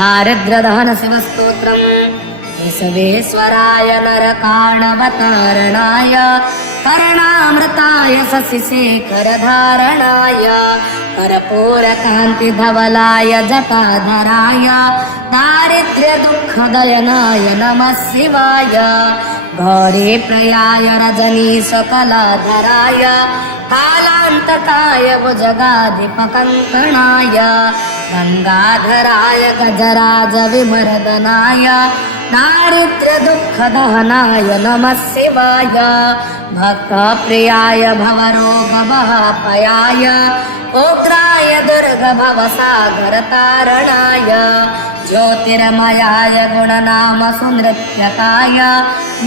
दारिद्र्यदहन शिवस्तोत्रम् विश्वेश्वराय नरकाणवतारणाय करणामृताय शशिशेखरधारणाय कर्पूरकान्तिधवलाय जटाधराय दारिद्र्यदुःखदयनाय नमः शिवाय गौरीप्रियाय रजनीशकलाधराय कालान्तकाय भुजगाधिपकङ्कणाय गंगाधराय गजराजविमर्दनाय दारिद्र्यदुःखदहनाय नमः शिवाय भक्तप्रियाय भवरोगभयापयाय उग्राय दुर्गभवसागरतारणाय ज्योतिर्मयाय गुणनामसुनृत्यकाय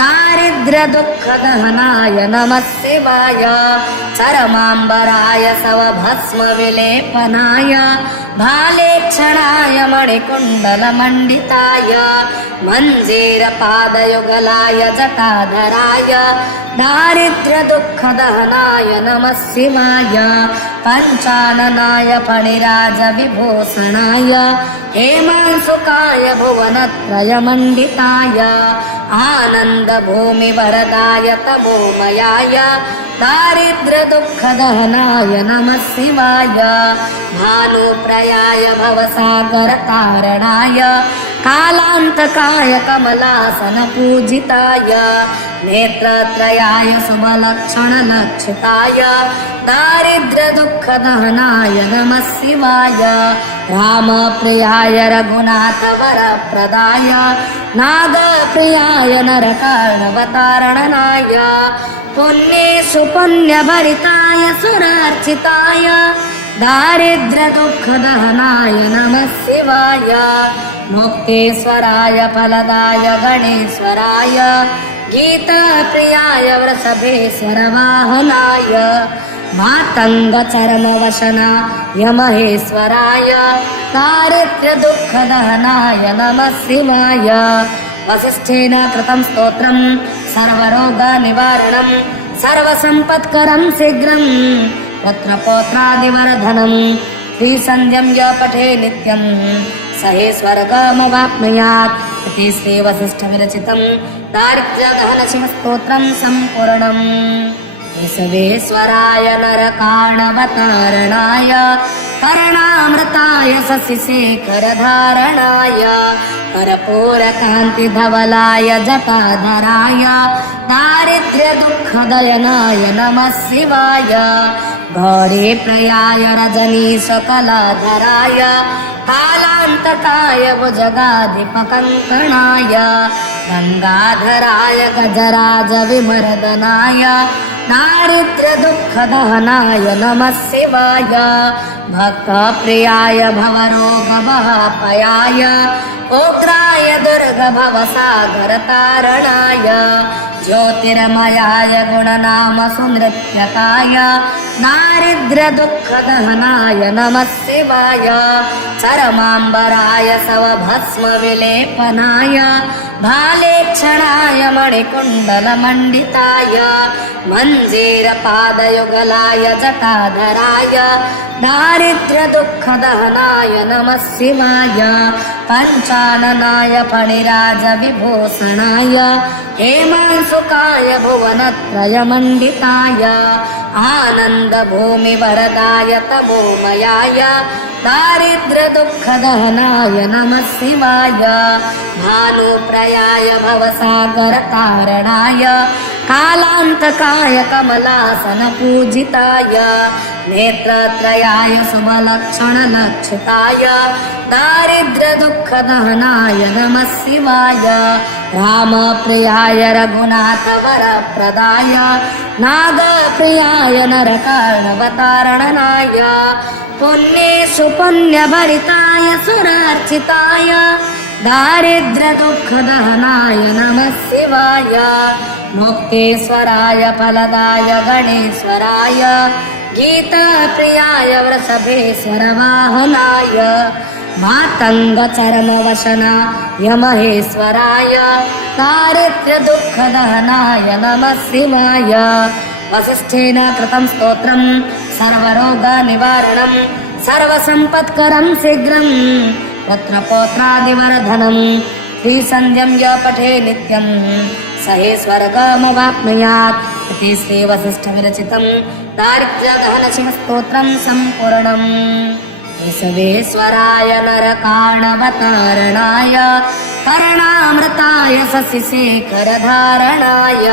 दारिद्र्यदुःखदहनाय नमः शिवाय चरमाम्बराय सवभस्मविलेपनाय भालेक्षणाय मणिकुण्डलमण्डिताय मञ्जीरपादयुगलाय जटाधराय दारिद्र्यदुःखदहनाय नमः शिवाय पञ्चाननाय फणिराजविभूषणाय हेमांशुकाय भुवनत्रयमण्डिताय आनन्दभूमिवरदाय तमोमयाय दारिद्र्यदुःखदहनाय नमः शिवाय भानुप्रयाय भवसागरतारणाय कालान्तकाय कमलासनपूजिताय नेत्रत्रयाय शुभलक्षणलक्षिताय दारिद्र्यदुःखदहनाय नमः शिवाय रामप्रियाय रघुनाथवरप्रदाय नागप्रियाय नरकार्णवतारणाय पुण्येषु पुण्यभरिताय सुरार्चिताय दारिद्र्यदुःखदहनाय नमः शिवाय मुक्तेश्वराय फलदाय गणेश्वराय गीताप्रियाय वृषभेश्वरवाहनाय मातङ्गचरणवशनाय महेश्वराय दारिद्र्यदुःखदहनाय नमः शिवाय वसिष्ठेन कृतं स्तोत्रं सर्वरोगनिवारणं सर्वसम्पत्करं शीघ्रं पुत्रपौत्रादिवर्धनं श्रीसन्ध्यं य पठे नित्यं स हि स्वर्गमवाप्नुयात् इति श्रीवसिष्ठविरचितं दारिद्र्यदहनशिवस्तोत्रं सम्पूर्णम् विश्वेश्वराय नरकाणवतारणाय करणामृताय शशिशेखरधारणाय कर्पूरकान्तिधवलाय जटाधराय दारिद्र्यदुःखदयनाय नमः शिवाय गौरीप्रियाय रजनीशकलाधराय कालान्तकाय भुजगाधिपकङ्कणाय गंगाधराय गजराजविमर्दनाय दारिद्र्यदुःखदहनाय नमः शिवाय भक्तप्रियाय भवरोगभयापयाय उग्राय दुर्गभवसागरतारणाय ज्योतिर्मयाय गुणनामसुनृत्यकाय दारिद्र्यदुःखदहनाय नमः शिवाय चरमाम्बराय सवभस्मविलेपनाय भालेक्षणाय मणिकुण्डलमण्डिताय मञ्जीरपादयुगलाय जटाधराय दारिद्र्यदुःखदहनाय नमः शिवाय पञ्चाननाय फणिराजविभूषणाय हेमांशुकाय भुवनत्रयमण्डिताय आनन्दभूमिवरदाय तमोमयाय दारिद्र्यदुःखदहनाय नमः शिवाय भानुप्रयाय भवसागरतारणाय कालान्तकाय कमलासनपूजिताय नेत्रत्रयाय शुभलक्षणलक्षिताय दारिद्र्यदुःखदहनाय नमः शिवाय रामप्रियाय रघुनाथवरप्रदाय नागप्रियाय नरकार्णवतारणाय पुण्येषु पुण्यभरिताय सुरार्चिताय दारिद्र्यदुःखदहनाय नमः शिवाय मुक्तेश्वराय फलदाय गणेश्वराय गीताप्रियाय वृषभेश्वरवाहनाय मातङ्गचरणवशनाय महेश्वराय दारिद्र्यदुःखदहनाय नमः शिवाय वसिष्ठेन कृतं स्तोत्रं सर्वरोगनिवारणं सर्वसम्पत्करं शीघ्रं पुत्रपौत्रादिवर्धनम् त्रिसन्ध्यं य पठे नित्यं स हि स्वर्गमवाप्नुयात् इति श्रीवसिष्ठविरचितं दारिद्र्यदहनशिवस्तोत्रं सम्पूर्णम्। विश्वेश्वराय नरकाणवतारणाय करणामृताय शशिशेखरधारणाय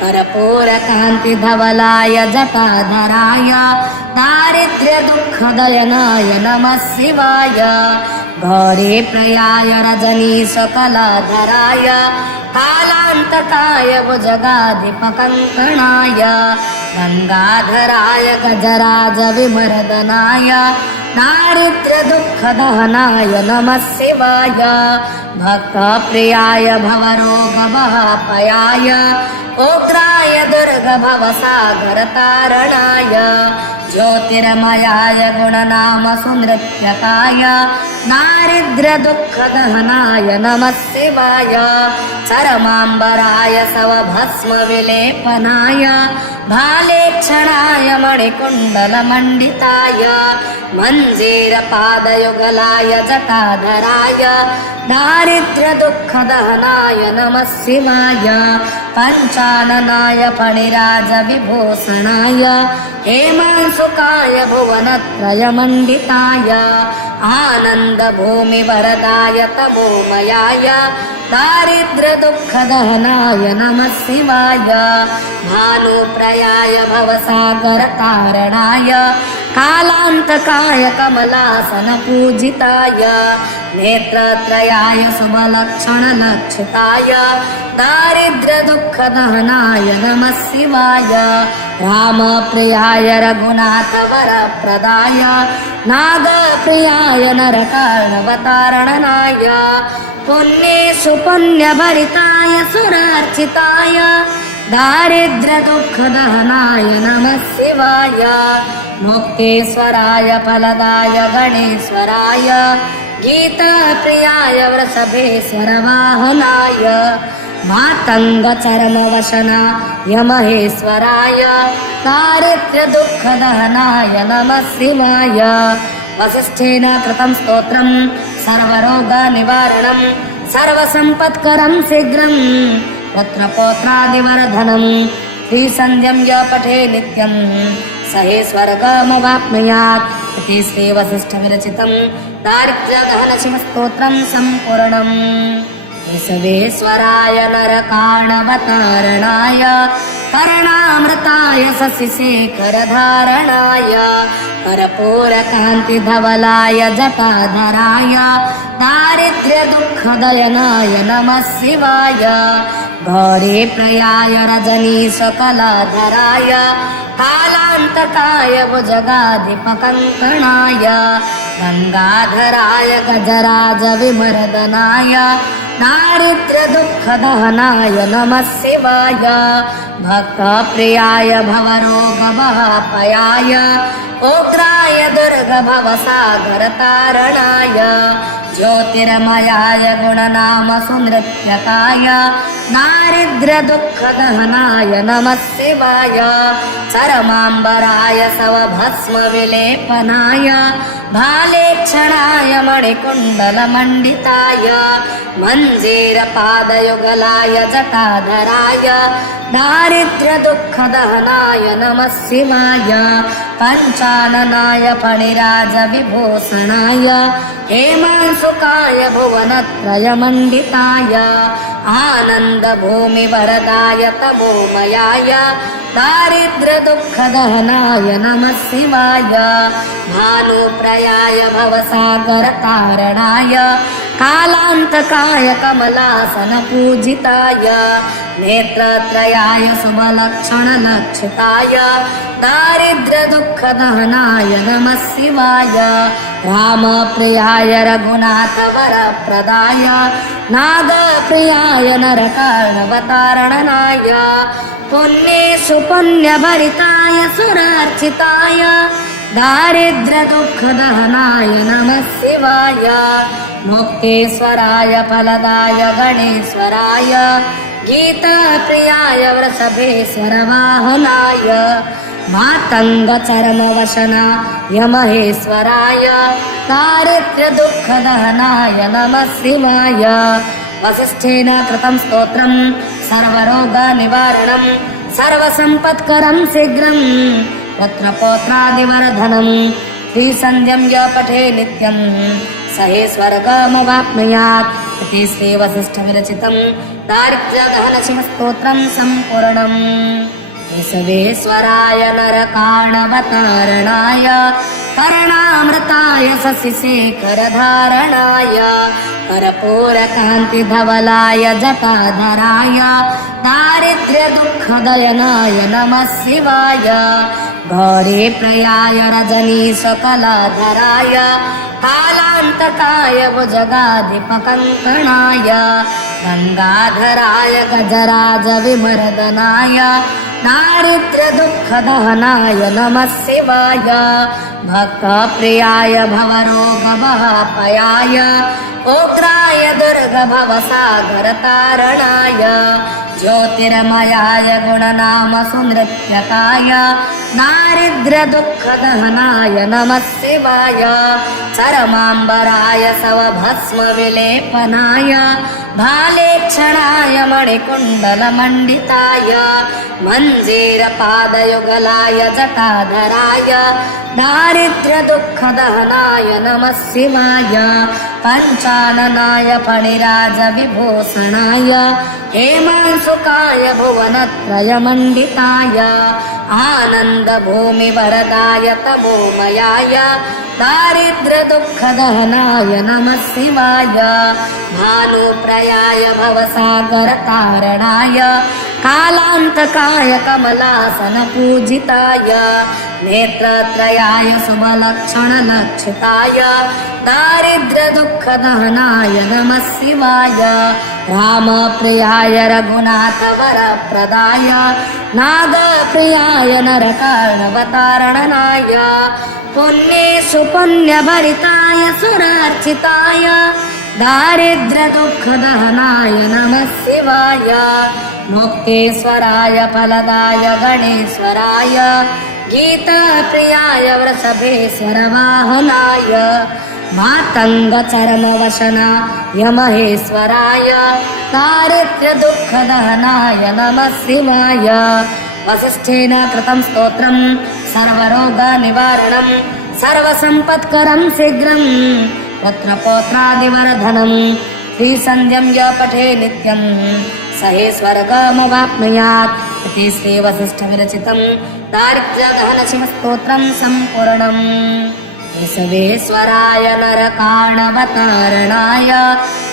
कर्पूरकान्तिधवलाय जटाधराय दारिद्र्यदुःखदयनाय नमः शिवाय। गौरीप्रियाय रजनीशकलाधराय कालान्तकाय भुजगाधिपकङ्कणाय गङ्गाधराय गजराजविमर्दनाय दारिद्र्यदुःखदहनाय नमः शिवाय। भक्तप्रियाय भवरोगभयाय उग्राय दुर्गभवसागरतारणाय ज्योतिर्मयाय गुणनामसुनृत्यकाय दारिद्र्यदुःखदहनाय नमः शिवाय। चरमाम्बराय सवभस्मविलेपनाय भालेक्षणाय मणिकुण्डलमण्डिताय मञ्जीरपादयुगलाय जटाधराय दारिद्र्यदुःखदहनाय नमः शिवाय। पञ्चाननाय फणिराजविभूषणाय हेमांशुकाय भुवनत्रयमण्डिताय आनन्दभूमिवरदाय तमोमयाय दारिद्र्यदुःखदहनाय नमः शिवाय। भानुप्रयाय भवसागरतारणाय कालान्तकाय कमलासनपूजिताय नेत्रत्रयाय शुभलक्षणलक्षिताय दारिद्र्यदुःखदहनाय नमः शिवाय। रामप्रियाय रघुनाथवरप्रदाय नागप्रियाय नरकार्णवतारणाय पुण्येषु पुण्यभरिताय सुरार्चिताय दारिद्र्यदुःखदहनाय नमः शिवाय। मुक्तेश्वराय फलदाय गणेश्वराय गीताप्रियाय वृषभेश्वरवाहनाय मातङ्गचरणवशनाय महेश्वराय दारिद्र्यदुःखदहनाय नमः शिवाय। वसिष्ठेन कृतं स्तोत्रं सर्वरोगनिवारणं सर्वसम्पत्करं शीघ्रं पुत्रपौत्रादिवर्धनं त्रिसन्ध्यं य पठे नित्यं स हि स्वर्गमवाप्नुयात् इति श्रीवसिष्ठविरचितं दारिद्र्यदहनशिवस्तोत्रं सम्पूर्णम्। विश्वेश्वराय नरकाणवतारणाय करणामृताय शशिशेखरधारणाय कर्पूरकान्तिधवलाय जटाधराय दारिद्र्यदुःखदयनाय नमः शिवाय। गौरीप्रियाय रजनीशकलाधराय कालान्तकाय भुजगाधिपकङ्कणाय गङ्गाधराय गजराजविमर्दनाय दारिद्र्यदुःखदहनाय नमः शिवाय। भक्तप्रियाय भवरोगभयाय उग्राय दुर्गभवसागरतारणाय ज्योतिर्मयाय गुणनामसुनृत्यकाय दारिद्र्यदुःखदहनाय नमः शिवाय। चरमाम्बराय सवभस्मविलेपनाय भालेक्षणाय मणिकुण्डलमण्डिताय मञ्जीरपादयुगलाय जटाधराय दारिद्र्यदुःखदहनाय नमः शिवाय। पञ्चाननाय फणिराजविभूषणाय हेमांशुकाय भुवनत्रयमण्डिताय आनन्दभूमिवरदाय तमोमयाय दारिद्र्यदुःखदहनाय नमः शिवाय। भानुप्रयाय भवसागरतारणाय कालान्तकाय कमलासनपूजिताय नेत्रत्रयाय शुभलक्षणलक्षिताय दारिद्र्यदुःखदहनाय नमः शिवाय। रामप्रियाय रघुनाथवरप्रदाय नागप्रियाय नरकार्णवतारणाय पुण्येषु पुण्यभरिताय सुरार्चिताय दारिद्र्यदुःखदहनाय नमः शिवाय। मुक्तेश्वराय फलदाय गणेश्वराय गीताप्रियाय वृषभेश्वरवाहनाय मातङ्गचरमवशनाय महेश्वराय दारिद्र्यदुःखदहनाय नमः शिवाय वसिष्ठेन कृतं स्तोत्रं सर्वरोगनिवारणं सर्वसम्पत्करं शीघ्रं पुत्रपौत्रादिवर्धनं श्रीसन्ध्यं य पठे नित्यं स हि स्वर्गमवाप्नुयात् इति श्रीवसिष्ठविरचितं दारिद्र्यदहनशिवस्तोत्रं सम्पूर्णम् विश्वेश्वराय नरकाणवतारणाय कर्णामृताय शशिशेखरधारणाय कर्पूरकान्तिधवलाय जटाधराय दारिद्र्यदुःखदयनाय नमः शिवाय गौरीप्रियाय रजनीशकलाधराय कालान्तकाय भुजगाधिपकङ्कणाय गङ्गाधराय गजराजविमर्दनाय दारिद्र्यदुःखदहनाय नमः शिवाय भक्तप्रियाय भवरोगभयापयाय उग्राय दुर्गभवसागरतारणाय ज्योतिर्मयाय गुणनामसुनृत्यकाय दारिद्र्यदुःखदहनाय नमः शिवाय चरमाम्बराय सवभस्मविलेपनाय भालेक्षणाय मणिकुण्डलमण्डिताय मञ्जीरपादयुगलाय जटाधराय दारिद्र्यदुःखदहनाय नमः शिवाय पञ्चाननाय फणिराजविभूषणाय हेमांशुकाय भुवनत्रयमण्डिताय आनन्दभूमिवरदाय तमोमयाय दारिद्र्यदुःखदहनाय नमः शिवाय भानुप्रयाय भवसागरतारणाय कालान्तकाय कमलासनपूजिताय नेत्रत्रयाय शुभलक्षणलक्षिताय दारिद्र्यदुःखदहनाय नमः शिवाय रामप्रियाय रघुनाथवरप्रदाय नागप्रियाय नरकार्णवतारणनाय पुण्येषु पुण्यभरिताय सुरार्चिताय दारिद्र्यदुःखदहनाय नमः शिवाय मुक्तेश्वराय फलदाय गणेश्वराय गीताप्रियाय वृषभेश्वरवाहनाय मातङ्गचरमवशनाय महेश्वराय दारिद्र्यदुःखदहनाय नमः शिवाय वसिष्ठेन कृतं स्तोत्रं सर्वरोगनिवारणं सर्वसम्पत्करं शीघ्रं पुत्रपौत्रादिवर्धनं श्रीसन्ध्यं य पठे नित्यं स हि स्वर्गमवाप्नुयात् इति श्रीवसिष्ठविरचितं दारिद्र्यदहनशिवस्तोत्रं सम्पूर्णम् विश्वेश्वराय नरकाणवतारणाय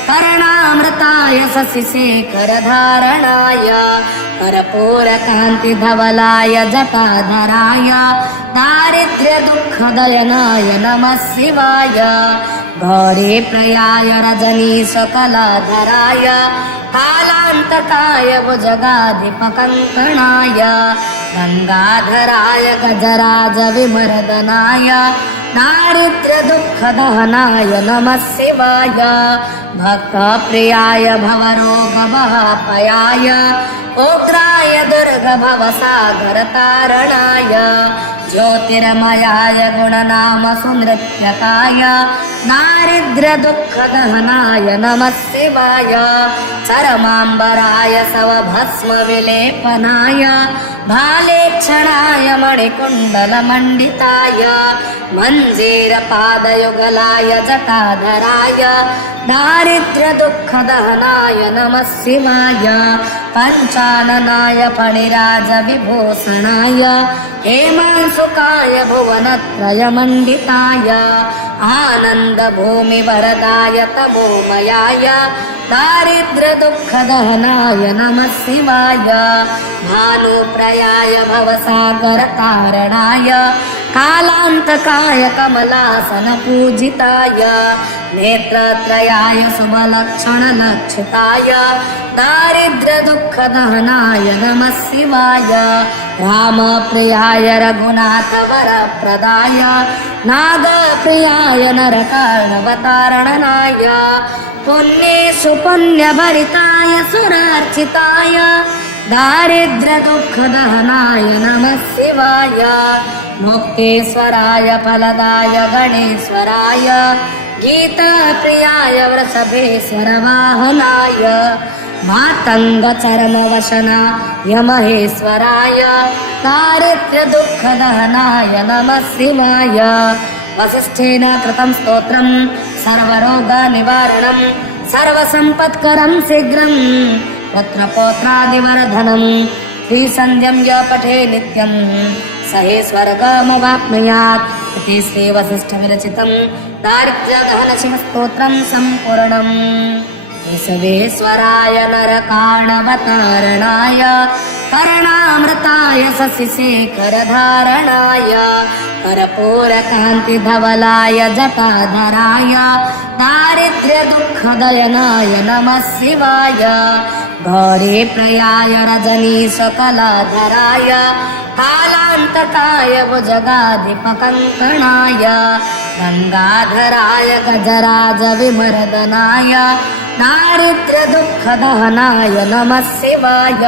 कर्णामृताय शशिशेखरधारणाय कर्पूरकान्तिधवलाय जटाधराय दारिद्र्यदुःखदयनाय नमः शिवाय गौरीप्रियाय रजनीशकलाधराय कालान्तकाय भुजगाधिपकङ्कणाय गङ्गाधराय गजराजविमर्दनाय दारिद्र्यदुःखदहनाय नमः शिवाय भक्तप्रियाय भवरोगभयापयाय उग्राय दुर्गभवसागरतारणाय ज्योतिर्मयाय गुणनामसुनृत्यकाय दारिद्र्यदुःखदहनाय नमः शिवाय चरमाम्बराय सवभस्मविलेपनाय भालेक्षणाय मणिकुण्डलमण्डिताय मञ्जीरपादयुगलाय जटाधराय दारिद्र्यदुःखदहनाय नमः शिवाय पञ्चाननाय फणिराजविभूषणाय हेमांशुकाय भुवनत्रयमण्डिताय आनन्दभूमिवरदाय तमोमयाय दारिद्र्यदुःखदहनाय नमः शिवाय भानुप्रयाय भवसागरतारणाय कालान्तकाय कमलासनपूजिताय नेत्रत्रयाय शुभलक्षणलक्षिताय दारिद्र्यदुःखदहनाय नमः शिवाय रामप्रियाय रघुनाथवरप्रदाय नागप्रियाय नरकार्णवतारणनाय पुण्येषु पुण्यभरिताय सुरार्चिताय दारिद्र्यदुःखदहनाय नमः शिवाय मुक्तेश्वराय फलदाय गणेश्वराय गीताप्रियाय वृषभेश्वर वाहनाय मातङ्गचर्मवशनाय महेश्वराय दारिद्र्यदुःखदहनाय नमः शिवाय वसिष्ठेन कृतं स्तोत्रं सर्वरोगनिवारणं सर्वसम्पत्करं शीघ्रं पुत्रपौत्रादिवर्धनं श्रीसन्ध्यं य पठे नित्यं स हि स्वर्गमवाप्नुयात् इति श्रीवसिष्ठविरचितं दारिद्र्यदहनशिवस्तोत्रं सम्पूर्णम् केशवेश्वराय नरकाणवतारणाय कर्णामृताय शशिशेखरधारणाय कर्पूरकान्तिधवलाय जटाधराय दारिद्र्यदुःखदयनाय नमः शिवाय गौरीप्रियाय रजनीशकलाधराय कालान्तकाय भुजगाधिपकङ्कणाय गङ्गाधराय गजराजविमर्दनाय दारिद्र्यदुःखदहनाय नमः शिवाय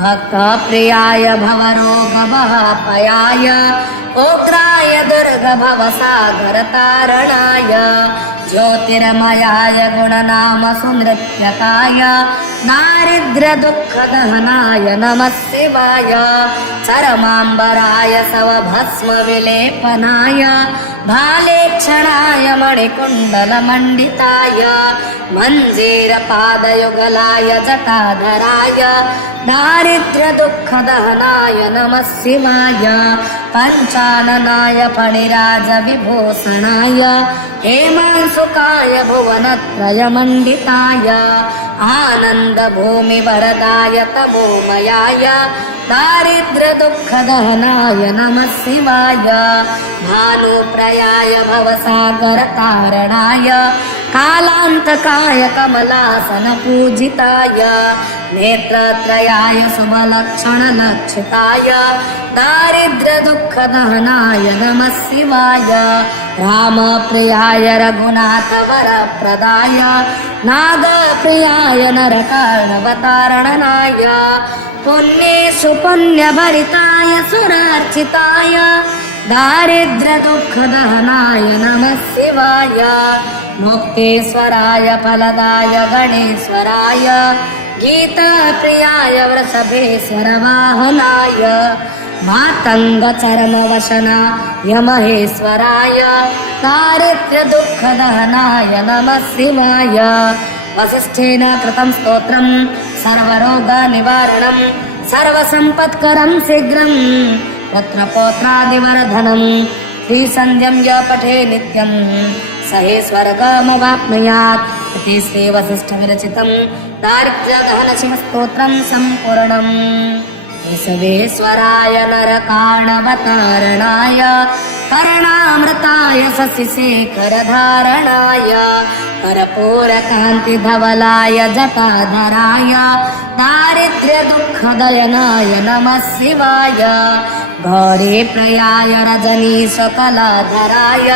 भक्तप्रियाय भवरोगभयाय उग्राय दुर्गभवसागरतारणाय ज्योतिर्मयाय गुणनामसुनृत्यकाय दारिद्र्यदुःखदहनाय नमः शिवाय चरमाम्बराय सवभस्मविलेपनाय भालेक्षणाय मणिकुण्डलमण्डिताय मञ्जीरपादयुगलाय जटाधराय दारिद्र्यदुःखदहनाय नमः शिवाय पञ्चाननाय फणिराजविभूषणाय हेमांशुकाय भुवनत्रयमण्डिताय आनन्दभूमिवरदाय तमोमयाय दारिद्र्यदुःखदहनाय नमः शिवाय भानुप्रयाय भवसागरतारणाय कालान्तकाय कमलासनपूजिताय नेत्रत्रयाय शुभलक्षणलक्षिताय दारिद्र्यदुःखदहनाय नमः शिवाय रामप्रियाय रघुनाथवरप्रदाय नागप्रियाय नरकार्णवतारणनाय पुण्येषु पुण्यभरिताय सुरार्चिताय दारिद्र्यदुःखदहनाय नमः शिवाय मुक्तेश्वराय फलदाय गणेश्वराय गीताप्रियाय वृषभेश्वर वाहनाय मातङ्गचर्मवशनाय महेश्वराय दारिद्र्यदुःखदहनाय नमः शिवाय वसिष्ठेन कृतं स्तोत्रं सर्वरोगनिवारणं सर्वसम्पत्करं शीघ्रं पुत्रपौत्रादिवर्धनं श्रीसन्ध्यं य पठे नित्यं स हि स्वर्गमवाप्नुयात् इति श्रीवसिष्ठविरचितं दारिद्र्यदहनशिवस्तोत्रं सम्पूर्णम् केशवेश्वराय नरकाणवतारणाय कर्णामृताय शशिशेखरधारणाय कर्पूरकान्तिधवलाय जटाधराय दारिद्र्यदुःखदयनाय नमः शिवाय गौरीप्रियाय रजनीशकलाधराय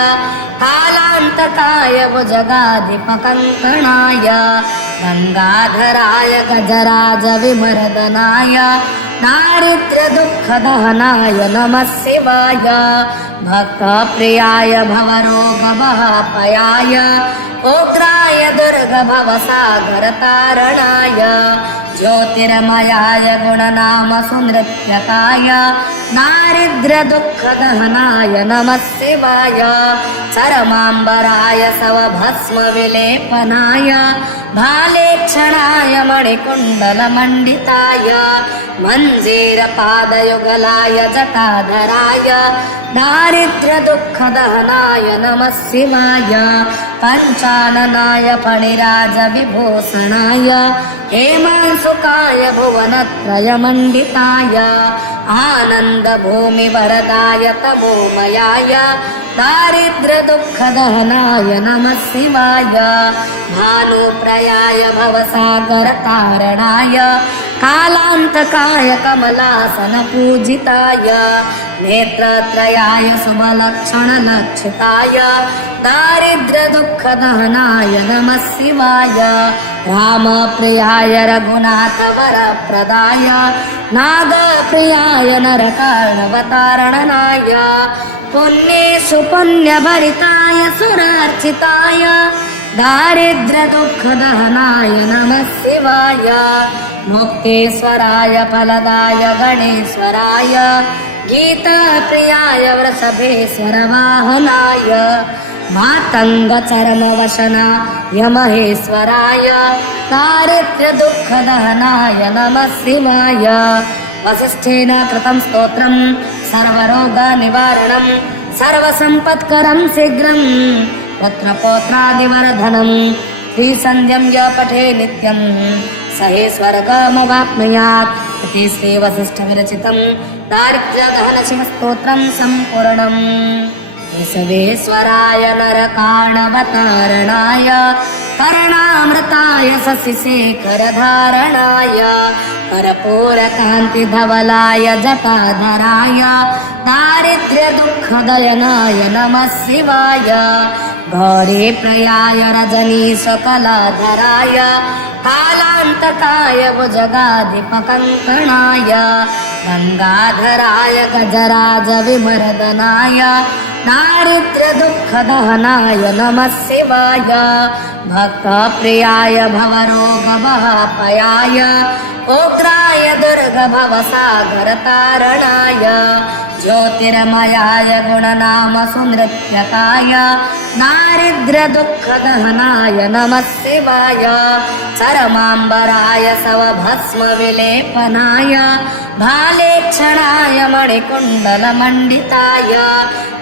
कालान्तकाय भुजगाधिपकङ्कणाय गङ्गाधराय गजराजविमर्दनाय दारिद्र्यदुःखदहनाय नमः शिवाय भक्तप्रियाय भवरोगभयाय उग्राय दुर्गभवसागरतारणाय ज्योतिर्मयाय गुणनामसुनृत्यकाय दारिद्र्यदुःखदहनाय नमः शिवाय चरमाम्बराय सवभस्मविलेपनाय भालेक्षणाय मणिकुण्डलमण्डिताय मञ्जीरपादयुगलाय जटाधराय दारिद्र्यदुःखदहनाय नमः शिवाय पञ्चाननाय फणिराजविभूषणाय हेमांशुकाय भुवनत्रयमण्डिताय आनन्दभूमिवरदाय तमोमयाय दारिद्र्यदुःखदहनाय नमः शिवाय भानुप्रयाय भवसागरतारणाय कालान्तकाय कमलासनपूजिताय नेत्रत्रयाय शुभलक्षणलक्षिताय दारिद्र्यदुःखदहनाय नमः शिवाय रामप्रियाय रघुनाथवरप्रदाय नागप्रियाय नरकार्णवतारणनाय पुण्येषु पुण्यभरिताय सुरार्चिताय दारिद्र्यदुःखदहनाय नमः शिवाय मुक्तेश्वराय फलदाय गणेश्वराय गीताप्रियाय वृषभेश्वर वाहनाय मातङ्गचरणवशनाय महेश्वराय दारिद्र्यदुःखदहनाय नमः शिवाय वसिष्ठेन कृतं स्तोत्रं सर्वरोगनिवारणं सर्वसम्पत्करं शीघ्रं पुत्रपौत्रादिवर्धनं श्रीसन्ध्यं य पठे नित्यं स हि स्वर्गमवाप्नुयात् इति श्रीवसिष्ठविरचितं दारिद्र्यदहनशिवस्तोत्रं सम्पूर्णम् केशवेश्वराय नरकार्णवतारणाय कर्णामृताय शशिशेखरधारणाय कर्पूरकान्तिधवलाय जटाधराय दारिद्र्यदुःखदयनाय नमः शिवाय गौरीप्रियाय रजनीशकलाधराय कालान्तकाय भुजगाधिपकङ्कणाय गङ्गाधराय गजराजविमर्दनाय दारिद्र्यदुःखदहनाय नमः शिवाय भक्तप्रियाय भवरोगभयापयाय उग्राय दुर्गभवसागरतारणाय ज्योतिर्मयाय गुणनामसुनृत्यकाय दारिद्र्यदुःखदहनाय नमः शिवाय चरमाम्बराय सवभस्मविलेपनाय भालेक्षणाय मणिकुण्डलमण्डिताय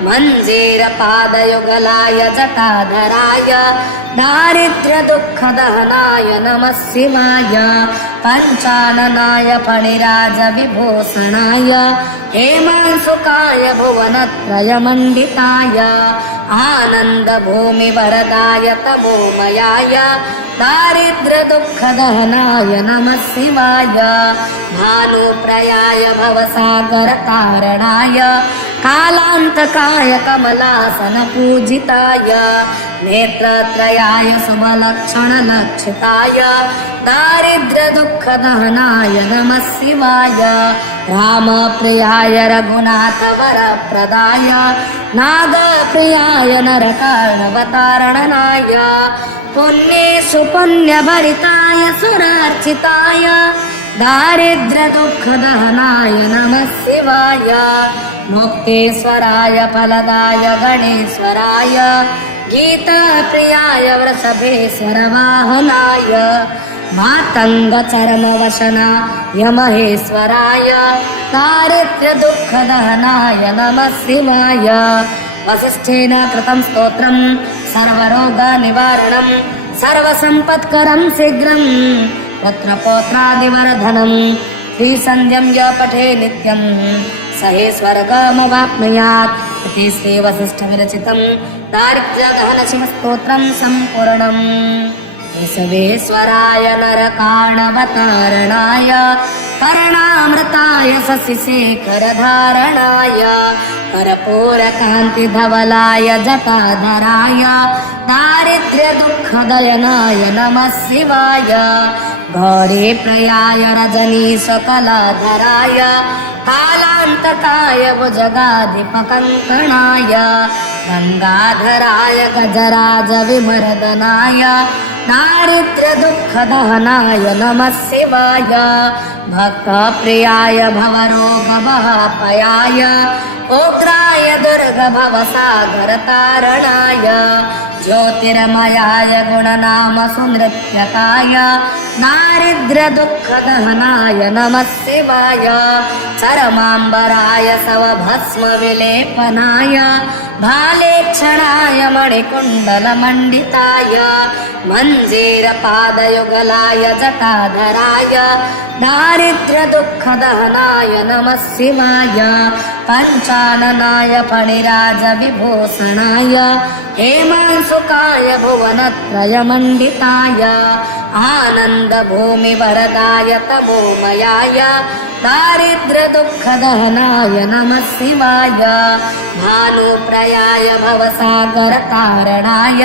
मञ्जीरपादयुगलाय जटाधराय दारिद्र्यदुःखदहनाय नमः शिवाय पञ्चाननाय फणिराजविभूषणाय हेमांशुकाय भुवनत्रयमण्डिताय आनन्दभूमिवरदाय तमोमयाय दारिद्र्यदुःखदहनाय नमः शिवाय भानुप्रयाय भवसागरतारणाय कालान्तकाय कमलासनपूजिताय नेत्रत्रयाय शुभलक्षणलक्षिताय दारिद्र्यदुःखदहनाय नमः शिवाय रामप्रियाय रघुनाथवरप्रदाय नागप्रियाय नरकार्णवतारणनाय पुण्येषु पुण्यभरिताय सुरार्चिताय दारिद्र्यदुःखदहनाय नमः शिवाय मुक्तेश्वराय फलदाय गणेश्वराय गीताप्रियाय वृषभेश्वर वाहनाय मातङ्गचरणवशनाय महेश्वराय दारिद्र्यदुःखदहनाय नमः शिवाय वसिष्ठेन कृतं स्तोत्रं सर्वरोगनिवारणं सर्वसम्पत्करं शीघ्रं पुत्रपौत्रादिवर्धनं श्रीसन्ध्यं य पठे नित्यं स हि स्वर्गमवाप्नुयात् इति श्रीवसिष्ठविरचितं दारिद्र्यदहनशिवस्तोत्रं सम्पूर्णम् केशवेश्वराय नरकार्णवतारणाय कर्णामृताय शशिशेखरधारणाय कर्पूरकान्तिधवलाय जटाधराय दारिद्र्यदुःखदयनाय नमः शिवाय गौरीप्रियाय रजनीशकलाधराय कालान्तकाय भुजगाधिपकङ्कणाय गङ्गाधराय गजराजविमर्दनाय दारिद्र्यदुःखदहनाय नमः शिवाय भक्तप्रियाय भवरोगभयापयाय उग्राय दुर्गभवसागरतारणाय ज्योतिर्मयाय गुणनामसुनृत्यकाय दारिद्र्यदुःखदहनाय नमः शिवाय चरमाम्बराय सवभस्मविलेपनाय भालेक्षणाय मणिकुण्डलमण्डिताय मञ्जीरपादयुगलाय जटाधराय दारिद्र्यदुःखदहनाय नमः शिवाय पञ्चाननाय फणिराजविभूषणाय हेमांशुकाय भुवनत्रयमण्डिताय आनन्दभूमिवरदाय तमोमयाय दारिद्र्यदुःखदहनाय नमः शिवाय भानुप्रयाय भवसागरतारणाय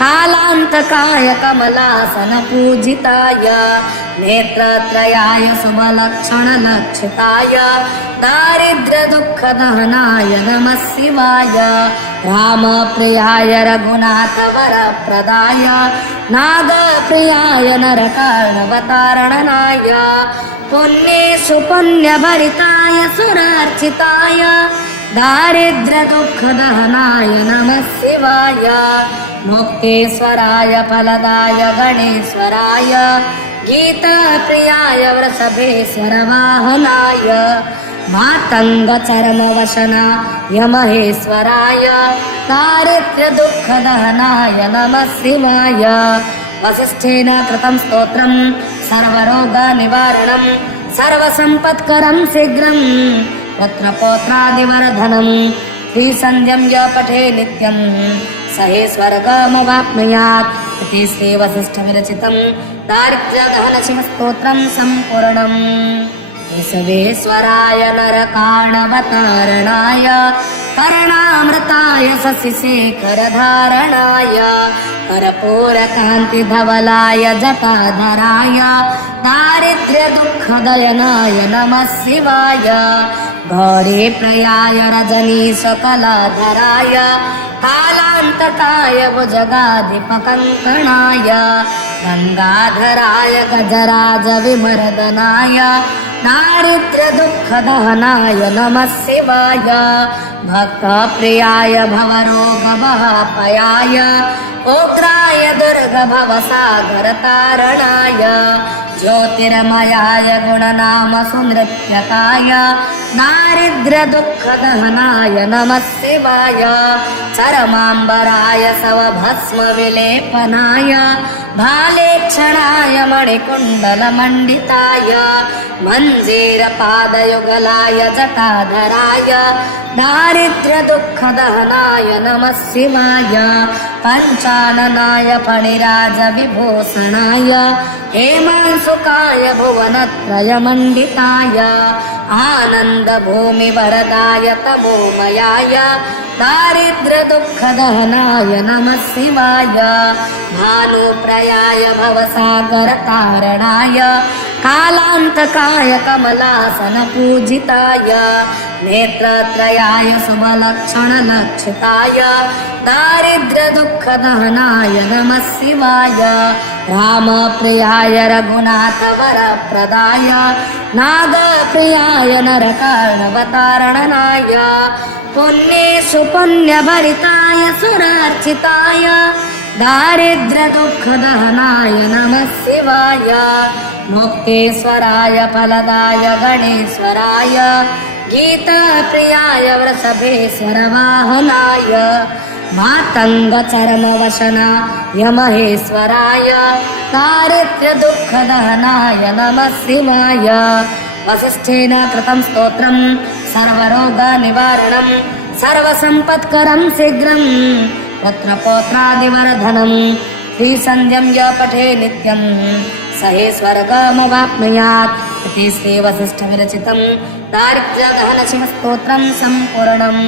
कालान्तकाय कमलासनपूजिताय नेत्रत्रयाय शुभलक्षणलक्षिताय दारिद्र्यदुःखदहनाय नमः शिवाय रामप्रियाय रघुनाथवरप्रदाय नागप्रियाय नरकार्णवतारणनाय पुण्येषु पुण्यभरिताय सुरार्चिताय दारिद्र्यदुःखदहनाय नमः शिवाय मुक्तेश्वराय फलदाय गणेश्वराय गीताप्रियाय वृषभेश्वर वाहनाय मातङ्गचरमवशनाय महेश्वराय दारिद्र्यदुःखदहनाय नमः शिवाय वसिष्ठेन कृतं स्तोत्रं सर्वरोगनिवारणं सर्वसम्पत्करं शीघ्रं पुत्रपौत्रादिवर्धनं त्रिसन्ध्यं य पठे नित्यं स हि स्वर्गमवाप्नुयात् इति श्री वसिष्ठविरचितं दारिद्र्यदहनशिवस्तोत्रं सम्पूर्णम् विश्वेश्वराय नरकार्णवतारणाय कर्णामृताय शशिशेखरधारणाय कर्पूरकान्तिधवलाय जटाधराय दारिद्र्यदुःखदयनाय नमः शिवाय गौरीप्रियाय रजनीशकलाधराय कालान्तकाय भुजगाधिपकङ्कणाय गङ्गाधराय गजराजविमर्दनाय दारिद्र्यदुःखदहनाय नमः शिवाय भक्तप्रियाय भवरोगभयापयाय उग्राय दुर्गभवसागरतारणाय ज्योतिर्मयाय गुणनामसुनृत्यकाय दारिद्र्यदुःखदहनाय नमः शिवाय चरमाम्बराय शवभस्मविलेपनाय भालेक्षणाय मणिकुण्डलमण्डिताय मञ्जीरपादयुगलाय जटाधराय दारिद्र्यदुःखदहनाय नमः शिवाय पञ्चाननाय फणिराजविभूषणाय हेमांशुकाय भुवनत्रयमण्डिताय आनन्दभूमिवरदाय तमोमयाय दारिद्र्यदुःखदहनाय नमः शिवाय भानुप्रयाय भवसागरतारणाय कालान्तकाय कमलासनपूजिताय नेत्रत्रयाय शुभलक्षणलक्षिताय दारिद्र्यदुःखदहनाय नमः शिवाय रामप्रियाय रघुनाथवरप्रदाय नागप्रियाय नरकार्णवतारणनाय पुण्येषु पुण्यभरिताय सुरार्चिताय दारिद्र्यदुःखदहनाय नमः शिवाय मुक्तेश्वराय फलदाय गणेश्वराय गीताप्रियाय वृषभेश्वर वाहनाय मातङ्गचरमवशनाय महेश्वराय दारिद्र्यदुःखदहनाय नमः शिवाय वसिष्ठेन कृतं स्तोत्रं सर्वरोगनिवारणं सर्वसम्पत्करं शीघ्रं पुत्रपौत्रादिवर्धनं त्रिसन्ध्यं य पठे नित्यं स हि स्वर्गमवाप्नुयात् इति श्री वसिष्ठविरचितं दारिद्र्यदहनशिवस्तोत्रं सम्पूर्णम्।